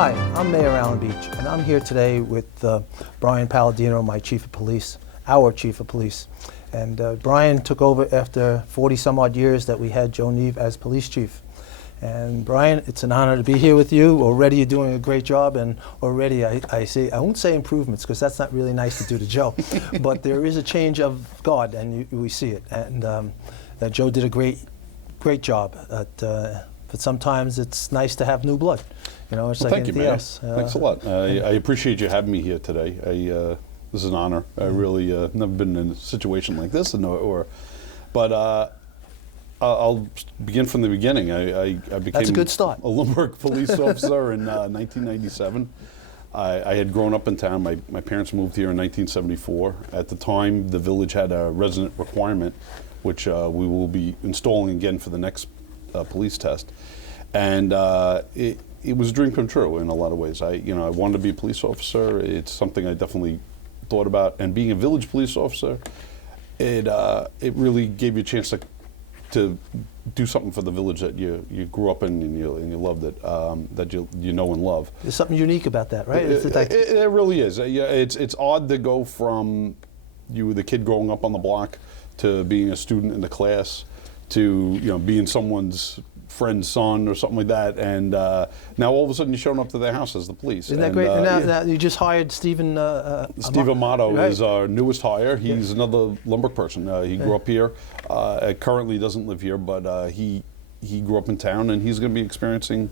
Hi, I'm Mayor Allen Beach, and I'm here today with Brian Paladino, my Chief of Police, our Chief of Police. And Brian took over after 40 some odd years that we had Joe Neve as Police Chief. And Brian, it's an honor to be here with you. Already you're doing a great job, and already I won't say improvements, because that's not really nice to do to Joe, but there is a change of guard, and we see it. And Joe did a great job. But sometimes it's nice to have new blood. You know, it's well, like thank anything you, else. Thanks a lot. I appreciate you having me here today. This is an honor. I really never been in a situation like this, but I'll begin from the beginning. I became That's a good start. A Limerick police officer in 1997. I had grown up in town. My parents moved here in 1974. At the time, the village had a resident requirement, which we will be installing again for the next police test, and it was a dream come true in a lot of ways. I wanted to be a police officer. It's something I definitely thought about, and being a village police officer, it really gave you a chance to do something for the village that you grew up in and you loved it, that you know and love. There's something unique about that, right? It really is. Yeah, it's odd to go from you were the kid growing up on the block to being a student in the class to being someone's friend's son or something like that, and now all of a sudden you're showing up to their house as the police. Isn't that great? And now you just hired Stephen. Steve Amato right. is our newest hire. He's another Limerick person. He grew up here. Currently doesn't live here, but he grew up in town, and he's going to be experiencing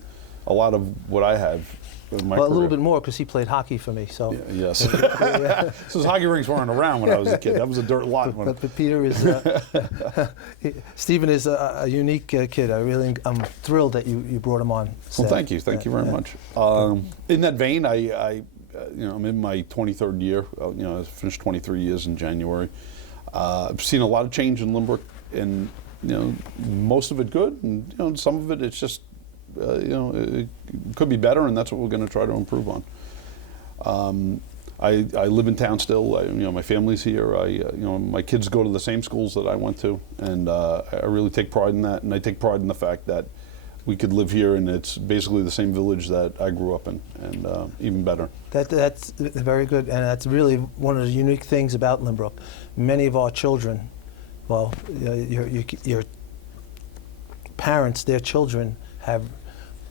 a lot of what I have. Well, a little bit more, because he played hockey for me. So yes. So his hockey rinks weren't around when I was a kid. That was a dirt lot. But Peter is Stephen is a unique kid. I'm thrilled that you brought him on. Well, thank you very much. In that vein, I'm in my 23rd year. I finished 23 years in January. I've seen a lot of change in Limerick, and most of it good, and some of it it's just. It could be better, and that's what we're going to try to improve on. I live in town still. My family's here. My kids go to the same schools that I went to, and I really take pride in that. And I take pride in the fact that we could live here, and it's basically the same village that I grew up in, and even better. That's very good, and that's really one of the unique things about Limerick. Many of our children, well, your parents, their children have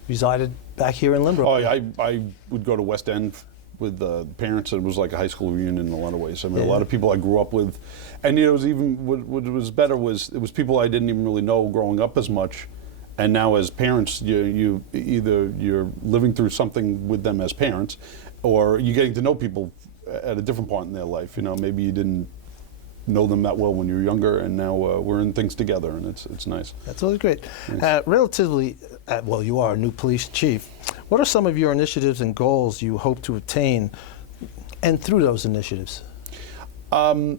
resided back here in Limerick. Oh, I would go to West End with parents. It was like a high school reunion in a lot of ways. I mean, a lot of people I grew up with, and it was even what was better was it was people I didn't even really know growing up as much, and now as parents, you either you're living through something with them as parents, or you're getting to know people at a different point in their life. Maybe you didn't know them that well when you were younger, and now we're in things together, and it's nice. That's always great. Nice. Well, you are a new police chief. What are some of your initiatives and goals you hope to attain, and through those initiatives? I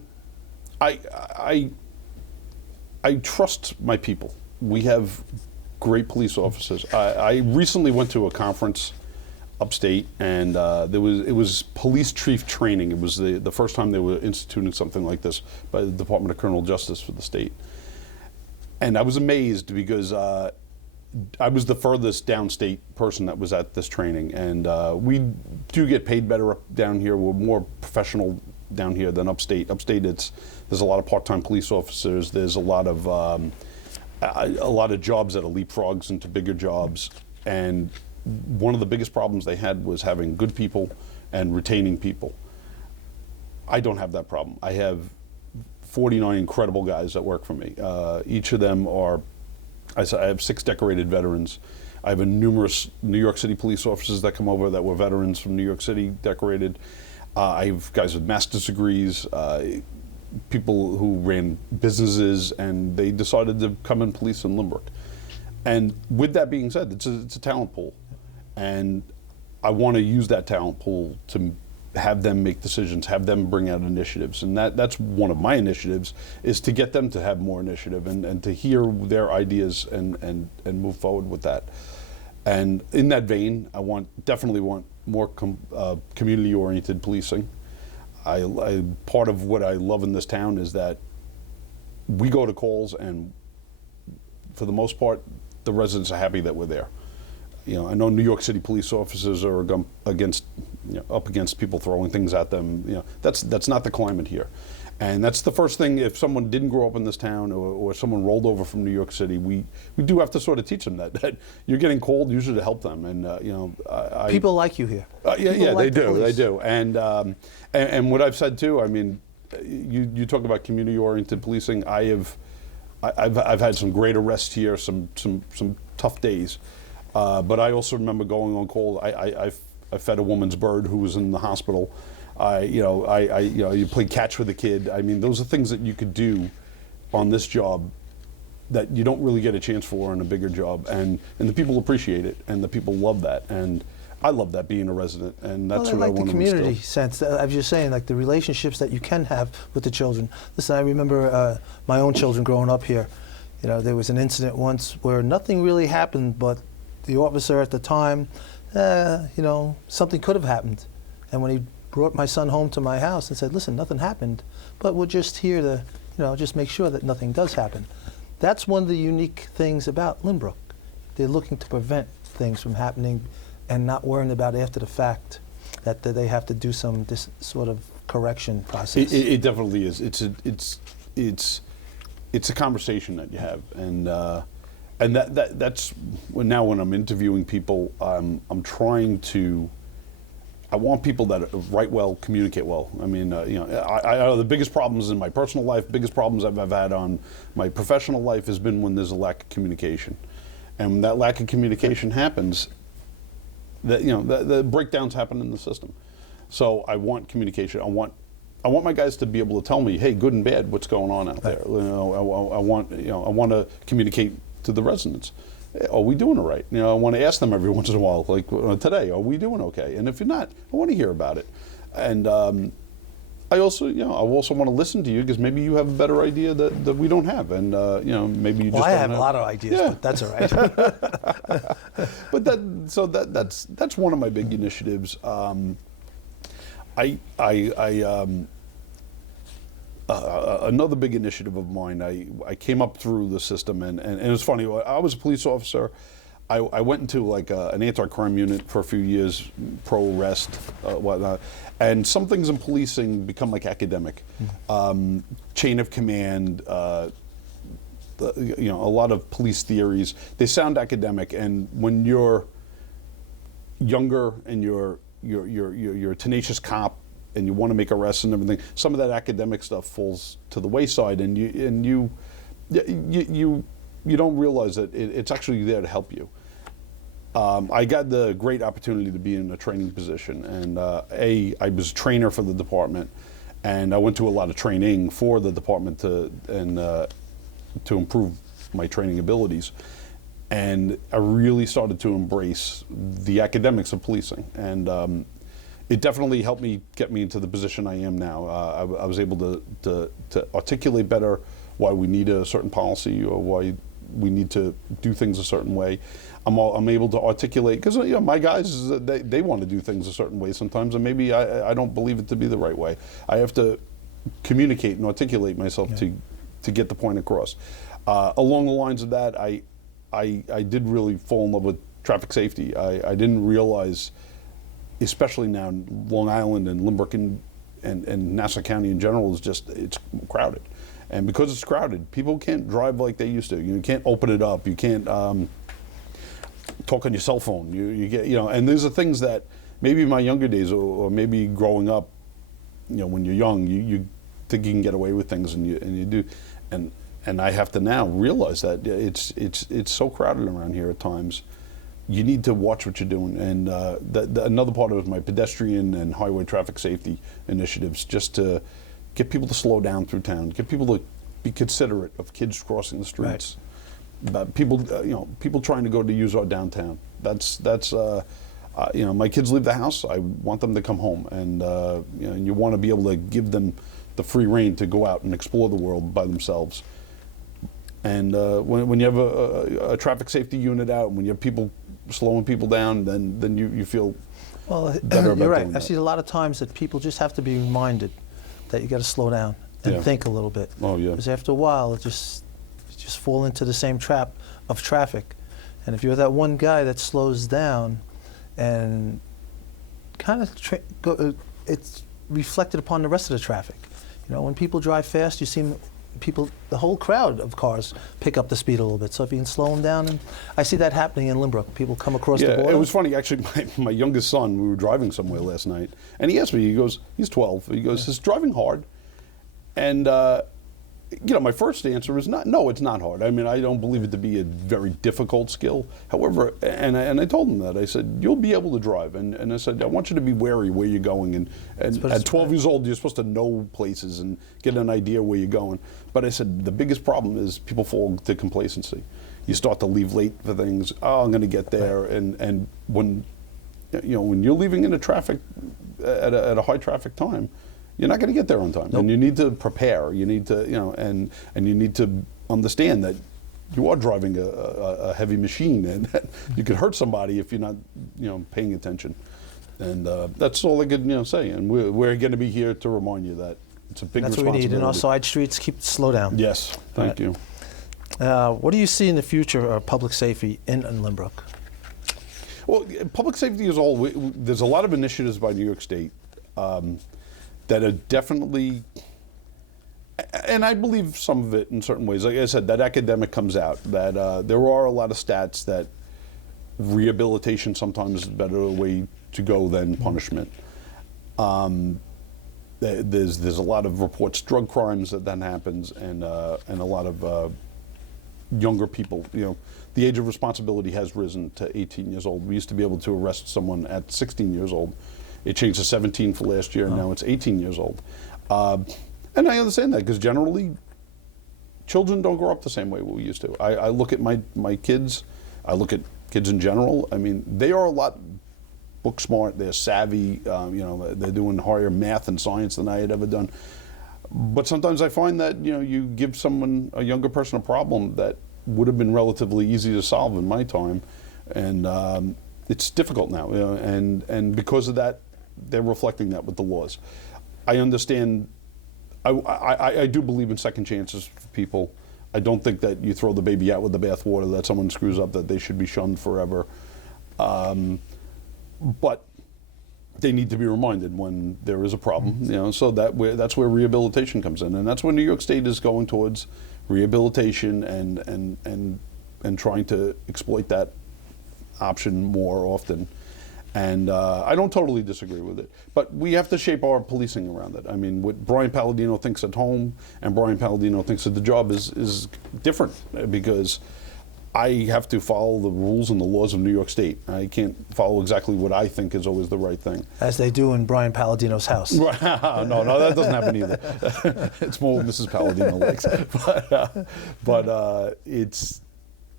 trust my people. We have great police officers. I recently went to a conference upstate, and it was police chief training. It was the first time they were instituting something like this by the Department of Criminal Justice for the state. And I was amazed because I was the furthest downstate person that was at this training, and we do get paid better up down here. We're more professional down here than upstate. Upstate, there's a lot of part-time police officers. There's a lot of jobs that are leapfrogs into bigger jobs, and one of the biggest problems they had was having good people and retaining people. I don't have that problem. I have 49 incredible guys that work for me. Each of them I have 6 decorated veterans. I have numerous New York City police officers that come over that were veterans from New York City, decorated. I have guys with master's degrees, people who ran businesses, and they decided to come and police in Limerick. And with that being said, it's a talent pool. And I want to use that talent pool to have them make decisions, have them bring out initiatives. And that's one of my initiatives, is to get them to have more initiative and to hear their ideas and move forward with that. And in that vein, I definitely want more community-oriented policing. Part of what I love in this town is that we go to calls, and for the most part, the residents are happy that we're there. I know New York City police officers are up against people throwing things at them. That's not the climate here. And that's the first thing, if someone didn't grow up in this town or someone rolled over from New York City, we do have to sort of teach them that you're getting called usually to help them. And, people like you here. Yeah, like they do. And what I've said too, I mean, you talk about community-oriented policing. I've had some great arrests here, some tough days. But I also remember going on call. I fed a woman's bird who was in the hospital. You play catch with a kid. I mean, those are things that you could do on this job that you don't really get a chance for in a bigger job, and the people appreciate it, and the people love that, and I love that being a resident, and that's what I want to instill. The community sense. I was just saying, like the relationships that you can have with the children. Listen, I remember my own children growing up here. There was an incident once where nothing really happened, but the officer at the time, something could have happened, and when he brought my son home to my house and said, listen, nothing happened, but we're just here to, just make sure that nothing does happen. That's one of the unique things about Lynbrook. They're looking to prevent things from happening and not worrying about after the fact that they have to do this sort of correction process. It definitely is. It's a conversation that you have, and that's now when I'm interviewing people, I'm trying to. I want people that write well, communicate well. I mean, the biggest problems in my personal life, biggest problems I've had on my professional life has been when there's a lack of communication. And when that lack of communication happens, the breakdowns happen in the system. So I want communication. I want my guys to be able to tell me, hey, good and bad, what's going on out there. I want to communicate to the residents. Are we doing it right? I want to ask them every once in a while, like today, are we doing okay? And if you're not, I want to hear about it. And I also want to listen to you because maybe you have a better idea that we don't have, and maybe you just. I have a lot of ideas, but that's all right. But that's one of my big initiatives. Another big initiative of mine, I came up through the system, and it was funny. I was a police officer. I went into like an anti-crime unit for a few years, pro-arrest, whatnot. And some things in policing become like academic. Chain of command, a lot of police theories. They sound academic, and when you're younger and you're a tenacious cop, and you want to make arrests and everything, some of that academic stuff falls to the wayside, and you don't realize that it's actually there to help you. I got the great opportunity to be in a training position, and I was a trainer for the department, and I went to a lot of training for the department to improve my training abilities, and I really started to embrace the academics of policing, and it definitely helped me get me into the position I am now. I was able to articulate better why we need a certain policy or why we need to do things a certain way. I'm able to articulate, because my guys, they want to do things a certain way sometimes, and maybe I don't believe it to be the right way. I have to communicate and articulate myself to get the point across. Along the lines of that, I did really fall in love with traffic safety. I didn't realize, especially now, Long Island and Lynbrook and Nassau County in general it's crowded. And because it's crowded, people can't drive like they used to. You can't open it up. You can't talk on your cell phone. You get, and these are things that maybe in my younger days or maybe growing up, when you're young, you think you can get away with things and you do. And I have to now realize that it's so crowded around here at times. You need to watch what you're doing, and another part of it is my pedestrian and highway traffic safety initiatives, just to get people to slow down through town, get people to be considerate of kids crossing the streets, about people trying to go to use our downtown. That's my kids leave the house. I want them to come home, and you want to be able to give them the free rein to go out and explore the world by themselves. And when you have a traffic safety unit out, when you have people slowing people down, then you feel better about you're right. doing I that. see a lot of times that people just have to be reminded that you got to slow down and think a little bit. Oh yeah. Because after a while, you just fall into the same trap of traffic, And if you're that one guy that slows down and kind of it's reflected upon the rest of the traffic. You know, when people drive fast, you see the whole crowd of cars pick up the speed a little bit. So if you can slow them down, and I see that happening in Limbrook. People come across the border. Yeah, it was funny, actually, my youngest son, we were driving somewhere last night, and he asked me, he goes, he's 12, he goes, is driving hard? And, you know, my first answer was no, it's not hard. I mean, I don't believe it to be a very difficult skill. However, and I told him that. I said, you'll be able to drive. And I said, I want you to be wary where you're going. And at 12 years old, you're supposed to know places and get an idea where you're going. But I said, the biggest problem is people fall to complacency. You start to leave late for things. Oh, I'm going to get there. Right. And when, you know, when you're leaving into traffic at a high traffic time, you're not going to get there on time. Nope. And you need to prepare. You need to, you know, and you need to understand that you are driving a heavy machine, and you could hurt somebody if you're not, you know, paying attention. And that's all I could, you know, say. And we're going to be here to remind you that it's a big responsibility. That's what we need in our side streets. Slow down. Yes, thank you. What do you see in the future of public safety in Limbrook? Well, public safety is all. There's a lot of initiatives by New York State. That are definitely, and I believe some of it in certain ways. Like I said, that academic comes out, that there are a lot of stats that rehabilitation sometimes is a better way to go than punishment. There's a lot of reports, drug crimes that happens, and a lot of younger people. You know, the age of responsibility has risen to 18 years old. We used to be able to arrest someone at 16 years old. It changed to 17 for last year, and now it's 18 years old. And I understand that, because generally, children don't grow up the same way we used to. I look at my kids, I look at kids in general. I mean, they are a lot book smart, they're savvy, you know, they're doing higher math and science than I had ever done. But sometimes I find that, you know, you give someone, a younger person, a problem that would have been relatively easy to solve in my time, and it's difficult now, you know, and because of that, they're reflecting that with the laws. I understand. I do believe in second chances for people. I don't think that you throw the baby out with the bathwater, that someone screws up, that they should be shunned forever. But they need to be reminded when there is a problem, you know. So that's where rehabilitation comes in, and that's where New York State is going towards rehabilitation and trying to exploit that option more often. And I don't totally disagree with it, but we have to shape our policing around it. I mean, what Brian Paladino thinks at home and Brian Paladino thinks at the job is different, because I have to follow the rules and the laws of New York State. I can't follow exactly what I think is always the right thing. As they do in Brian Paladino's house. No, that doesn't happen either. It's more what Mrs. Paladino likes. But it's.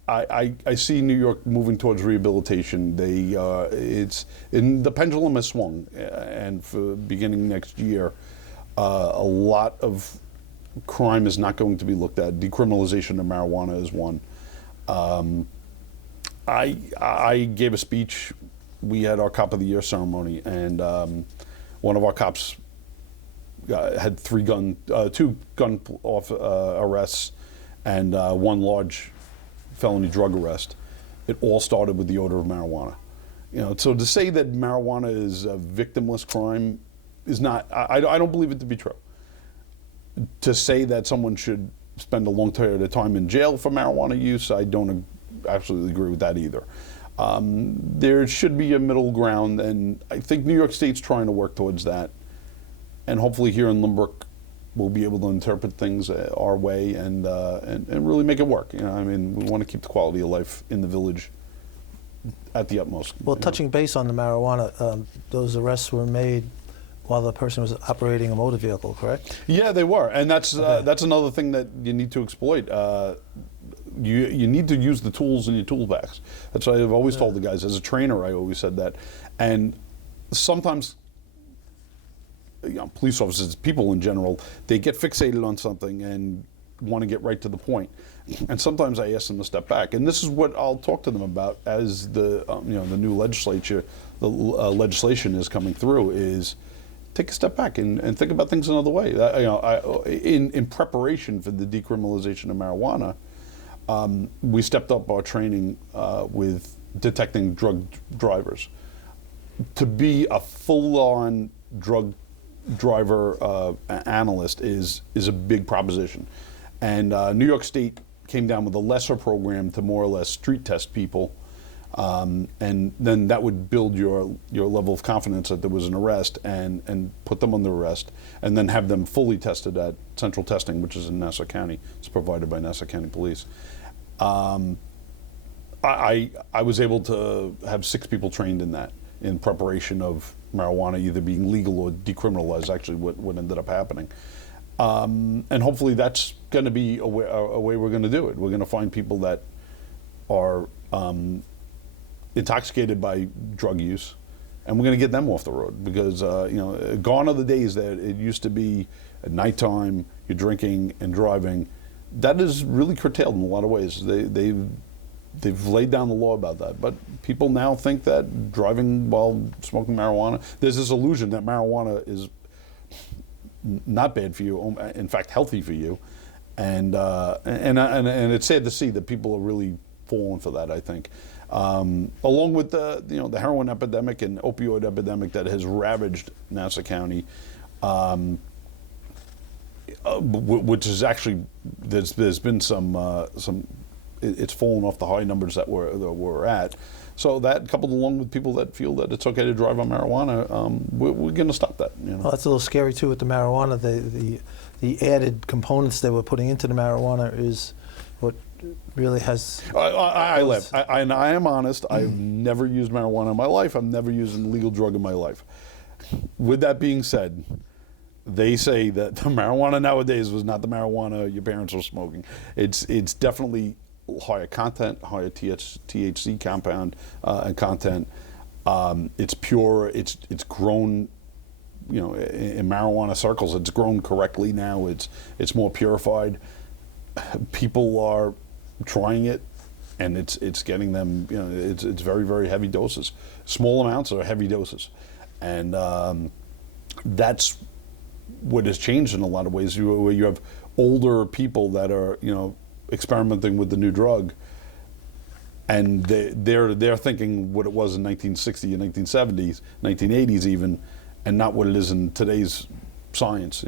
I see New York moving towards rehabilitation. The pendulum has swung, and for beginning next year, a lot of crime is not going to be looked at. Decriminalization of marijuana is one. I gave a speech. We had our Cop of the Year ceremony, and one of our cops had two gun arrests and one large felony drug arrest. It all started with the odor of marijuana. You know, so to say that marijuana is a victimless crime is not. I don't believe it to be true. To say that someone should spend a long period of time in jail for marijuana use, I don't absolutely agree with that either. There should be a middle ground, and I think New York State's trying to work towards that. And hopefully here in Limbrook, we'll be able to interpret things our way and really make it work. You know, I mean, we want to keep the quality of life in the village at the utmost. Well, touching base on the marijuana, those arrests were made while the person was operating a motor vehicle, correct? Yeah, they were, and that's another thing that you need to exploit. You need to use the tools in your tool bags. That's what I've always told the guys. As a trainer, I always said that, and sometimes, you know, police officers, people in general, they get fixated on something and want to get right to the point. And sometimes I ask them to step back. And this is what I'll talk to them about as the the new legislation is coming through, is take a step back and think about things another way. In preparation for the decriminalization of marijuana, we stepped up our training with detecting drug drivers. To be a full-on drug driver analyst is a big proposition, and New York State came down with a lesser program to more or less street test people, and then that would build your level of confidence that there was an arrest and put them under arrest, and then have them fully tested at central testing, which is in Nassau County. It's provided by Nassau County Police. I was able to have 6 people trained in that, in preparation of marijuana either being legal or decriminalized, actually what ended up happening. And hopefully that's going to be a way we're going to do it. We're going to find people that are intoxicated by drug use, and we're going to get them off the road, because gone are the days that it used to be at nighttime, you're drinking and driving. That is really curtailed in a lot of ways. They've laid down the law about that, but people now think that driving while smoking marijuana, there's this illusion that marijuana is not bad for you, in fact healthy for you, and it's sad to see that people are really falling for that, I think. Along with the heroin epidemic and opioid epidemic that has ravaged Nassau County, which is actually there's been some it's fallen off the high numbers that we're at. So that, coupled along with people that feel that it's okay to drive on marijuana, we're going to stop that. Well, that's a little scary too with the marijuana. The added components they were putting into the marijuana is what really has. I am honest. I've never used marijuana in my life. I've never used an illegal drug in my life. With that being said, they say that the marijuana nowadays was not the marijuana your parents were smoking. It's definitely higher content, higher THC compound and content. It's pure. It's grown, in marijuana circles. It's grown correctly now. It's more purified. People are trying it, and it's getting them. It's very, very heavy doses. Small amounts are heavy doses, and that's what has changed in a lot of ways. You have older people that are experimenting with the new drug, and they're thinking what it was in 1960 and 1970s, 1980s even, and not what it is in today's science.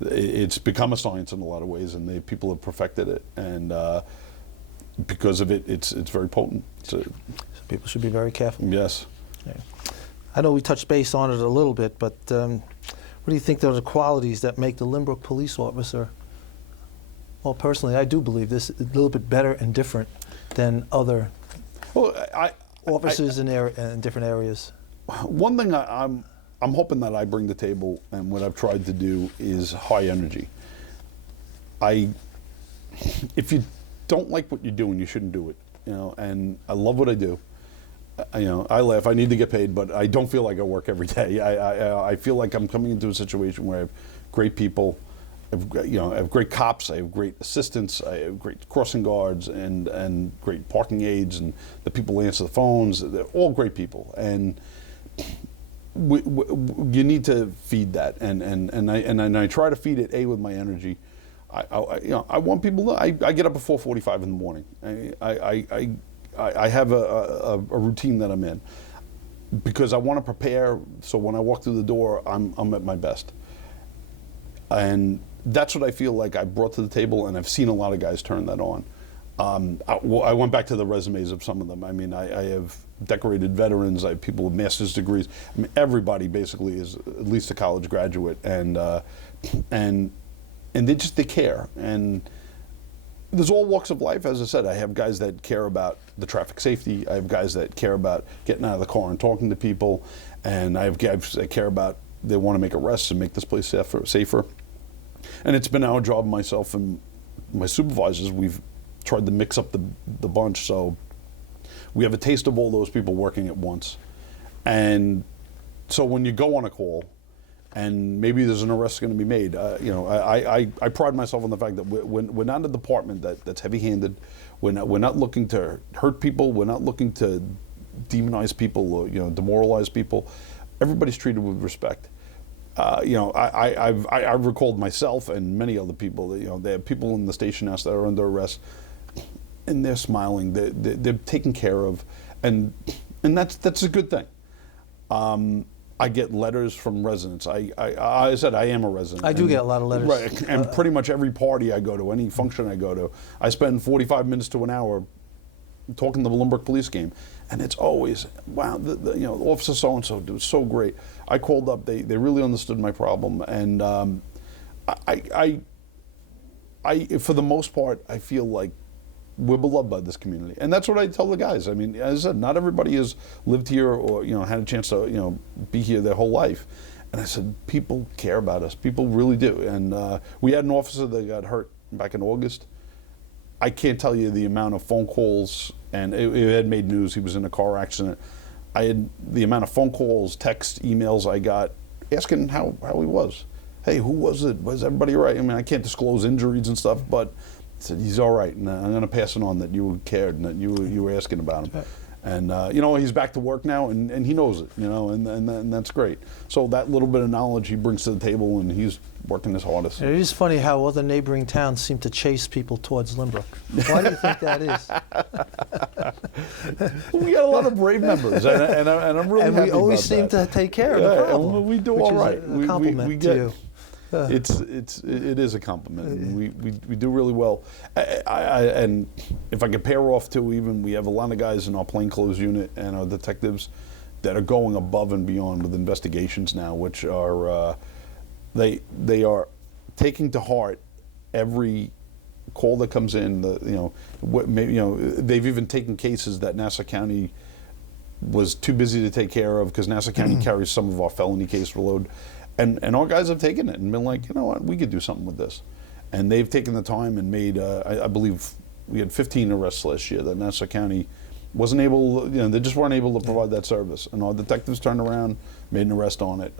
It's become a science in a lot of ways, and people have perfected it, and because of it, it's very potent. So people should be very careful. Yes. Yeah. I know we touched base on it a little bit, but what do you think are the qualities that make the Lynbrook police officer? Well, personally, I do believe this is a little bit better and different than other officers in different areas. One thing I'm hoping that I bring to the table, and what I've tried to do, is high energy. If you don't like what you're doing, you shouldn't do it. And I love what I do. I laugh. I need to get paid, but I don't feel like I work every day. I feel like I'm coming into a situation where I have great people. I have great cops. I have great assistants. I have great crossing guards and great parking aides, and the people who answer the phones. They're all great people, and you need to feed that. And I try to feed it with my energy. I want people. I get up at 4:45 in the morning. I have a routine that I'm in, because I want to prepare, so when I walk through the door, I'm at my best. And that's what I feel like I brought to the table, and I've seen a lot of guys turn that on. I went back to the resumes of some of them. I have decorated veterans. I have people with master's degrees. Everybody basically is at least a college graduate, and they care. And there's all walks of life. As I said, I have guys that care about the traffic safety. I have guys that care about getting out of the car and talking to people, and I have guys that care about, they want to make arrests and make this place safer. And it's been our job, myself and my supervisors, we've tried to mix up the bunch, so we have a taste of all those people working at once. And so when you go on a call, and maybe there's an arrest going to be made, I pride myself on the fact that we're not a department that's heavy-handed. We're not looking to hurt people. We're not looking to demonize people or demoralize people. Everybody's treated with respect. I've recalled myself and many other people that, there are people in the station house that are under arrest, and they're smiling, they're taken care of, and that's a good thing. I get letters from residents. I said I am a resident. I do get a lot of letters. Right, and pretty much every party I go to, any function I go to, I spend 45 minutes to an hour talking to the Lynbrook police game, and it's always, wow, Officer so-and-so was so great. I called up, they really understood my problem, and I for the most part, I feel like we're beloved by this community, and that's what I tell the guys. I mean, as I said, not everybody has lived here or had a chance to be here their whole life, and I said people care about us. People really do. And we had an officer that got hurt back in August. I can't tell you the amount of phone calls, and it had made news. He was in a car accident. I had the amount of phone calls, texts, emails I got asking how he was. Hey, who was it? Was everybody all right? I mean, I can't disclose injuries and stuff, but I said, he's all right, and I'm going to pass it on that you cared and that you were asking about him. And, he's back to work now, and he knows it, and that's great. So that little bit of knowledge he brings to the table, and he's working his hardest. It is funny how other neighboring towns seem to chase people towards Lynbrook. Why do you think that is? We got a lot of brave members, and I'm really happy about that. And we always seem to take care of the problem. And we do all right. A compliment to you. It is a compliment. And we do really well. And if I compare off to, even we have a lot of guys in our plainclothes unit and our detectives that are going above and beyond with investigations now, which are they are taking to heart every call that comes in. They've even taken cases that Nassau County was too busy to take care of because Nassau County carries some of our felony case load. And our guys have taken it and been like, you know what, we could do something with this. And they've taken the time and made, I believe we had 15 arrests last year that Nassau County wasn't able, they just weren't able to provide that service. And our detectives turned around, made an arrest on it,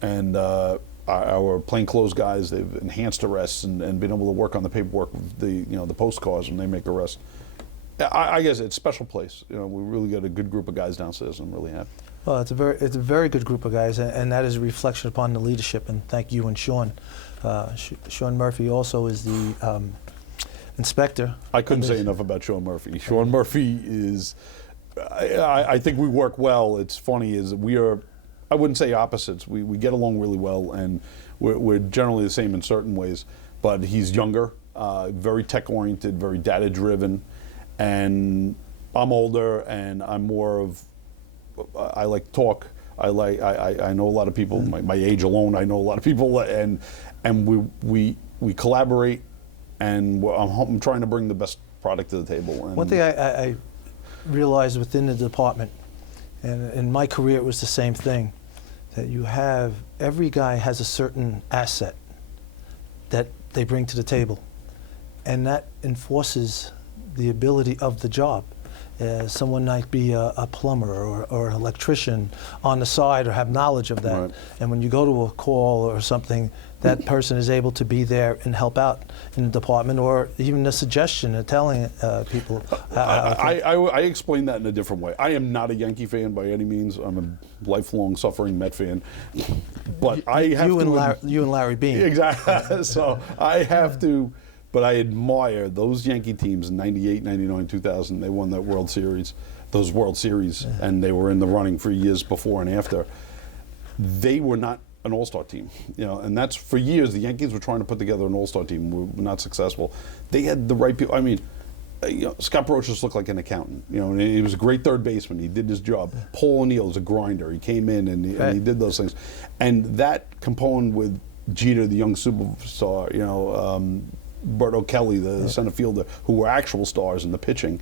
and our plainclothes guys, they've enhanced arrests and been able to work on the paperwork of the postcards when they make arrests. I guess it's a special place. We really got a good group of guys downstairs, and I'm really happy. Well, it's a very good group of guys, and that is a reflection upon the leadership. And thank you and Sean. Sean Murphy also is the inspector. I couldn't say enough about Sean Murphy. Sean Murphy is. I think we work well. It's funny is we are. I wouldn't say opposites. We get along really well, and we're generally the same in certain ways. But he's younger, very tech oriented, very data driven, and I'm older, and I'm more of. I like to talk. I know a lot of people. My age alone, I know a lot of people, and we collaborate, and I'm trying to bring the best product to the table. And one thing I realized within the department, and in my career it was the same thing, that every guy has a certain asset that they bring to the table, and that enforces the ability of the job. Someone might be a plumber or an electrician on the side or have knowledge of that. Right. And when you go to a call or something, that person is able to be there and help out in the department, or even a suggestion of telling people. I explain that in a different way. I am not a Yankee fan by any means. I'm a lifelong suffering Met fan. But I have you and Larry Bean. Exactly. So I have to. But I admire those Yankee teams in 98, 99, 2000. They won that World Series, and they were in the running for years before and after. They were not an all-star team, and that's for years. The Yankees were trying to put together an all-star team. We were not successful. They had the right people. I mean, Scott Broch just looked like an accountant, and he was a great third baseman. He did his job. Paul O'Neill was a grinder. He came in and he did those things. And that component with Jeter, the young superstar, Bert O'Kelly, the center fielder, who were actual stars in the pitching,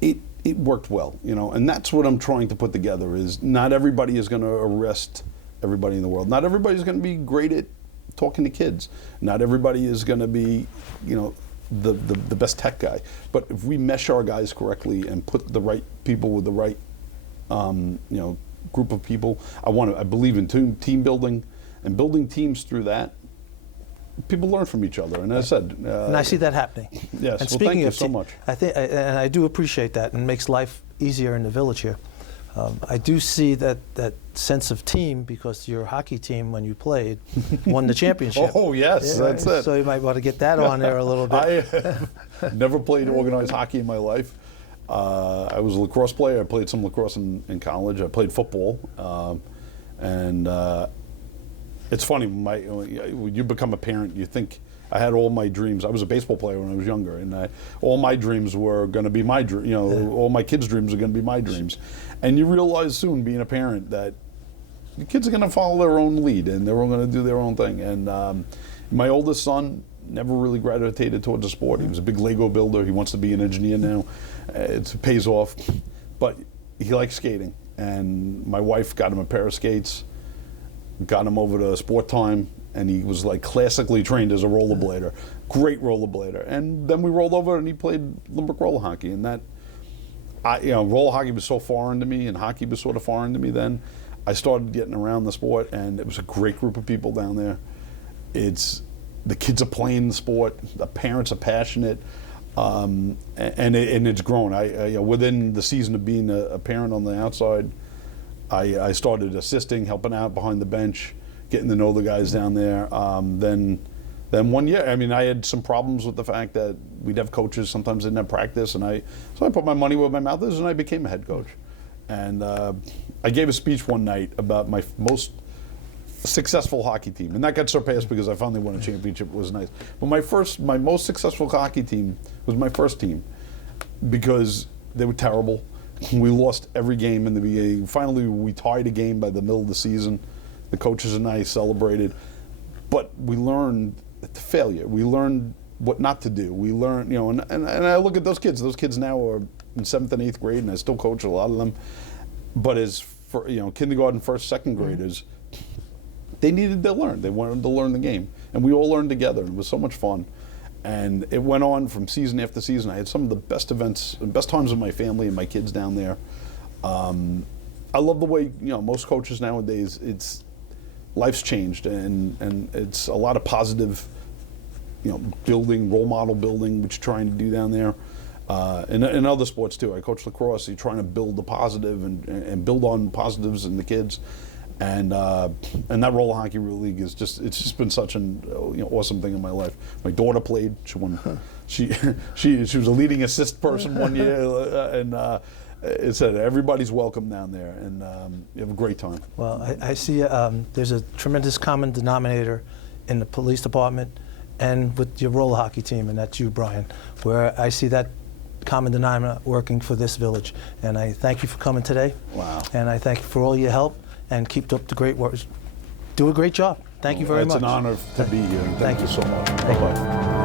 it worked well, and that's what I'm trying to put together is not everybody is going to arrest everybody in the world. Not everybody's going to be great at talking to kids. Not everybody is going to be, the best tech guy. But if we mesh our guys correctly and put the right people with the right, group of people, I believe in team building and building teams through that. People learn from each other, and as I said, and I see that happening. Yes, and well, thank you so much. I think, and I do appreciate that, and it makes life easier in the village here. I do see that sense of team because your hockey team, when you played, won the championship. Oh, yes, Yeah, that's it. So you might want to get that on there a little bit. I never played organized hockey in my life. I was a lacrosse player. I played some lacrosse in college. I played football. It's funny, when you become a parent, you think, I had all my dreams. I was a baseball player when I was younger, and all my dreams were going to be my dream. You know, all my kids' dreams are going to be my dreams. And you realize soon, being a parent, that the kids are going to follow their own lead, and they're all going to do their own thing. And my oldest son never really gravitated towards the sport. He was a big Lego builder. He wants to be an engineer now. It pays off, but he likes skating. And my wife got him a pair of skates, got him over to Sport Time, and he was like classically trained as a rollerblader, great rollerblader. And then we rolled over and he played Limerick roller hockey. And that, roller hockey was so foreign to me, and hockey was sort of foreign to me then. I started getting around the sport, and it was a great group of people down there. The kids are playing the sport, the parents are passionate, and it's grown. Within the season of being a parent on the outside, I started assisting, helping out behind the bench, getting to know the guys down there. Then 1 year, I had some problems with the fact that we'd have coaches sometimes didn't have practice, so I put my money where my mouth is, and I became a head coach. And I gave a speech one night about my most successful hockey team, and that got surpassed because I finally won a championship. It was nice. But my most successful hockey team was my first team, because they were terrible. We lost every game in the beginning. Finally, we tied a game by the middle of the season. The coaches and I celebrated, but we learned the failure. We learned what not to do. We learned, and I look at those kids. Those kids now are in 7th and 8th grade, and I still coach a lot of them. But as for kindergarten, first, second graders, they needed to learn. They wanted to learn the game, and we all learned together. It was so much fun, and it went on from season after season. I had some of the best events, best times with my family and my kids down there. I love the way most coaches nowadays. Life's changed, and it's a lot of positive, building, role model building, which you're trying to do down there. In other sports too. I coach lacrosse. You're trying to build the positive and build on positives in the kids. And that roller hockey league it's just been such an awesome thing in my life. My daughter played. She won. She was a leading assist person one year, and it said everybody's welcome down there, and you have a great time. Well, I see there's a tremendous common denominator in the police department and with your roller hockey team, and that's you, Brian, where I see that common denominator working for this village. And I thank you for coming today. Wow. And I thank you for all your help, and keep up the great work. Do a great job. Thank you very much. It's an honor to be here. Thank you so much. Bye-bye.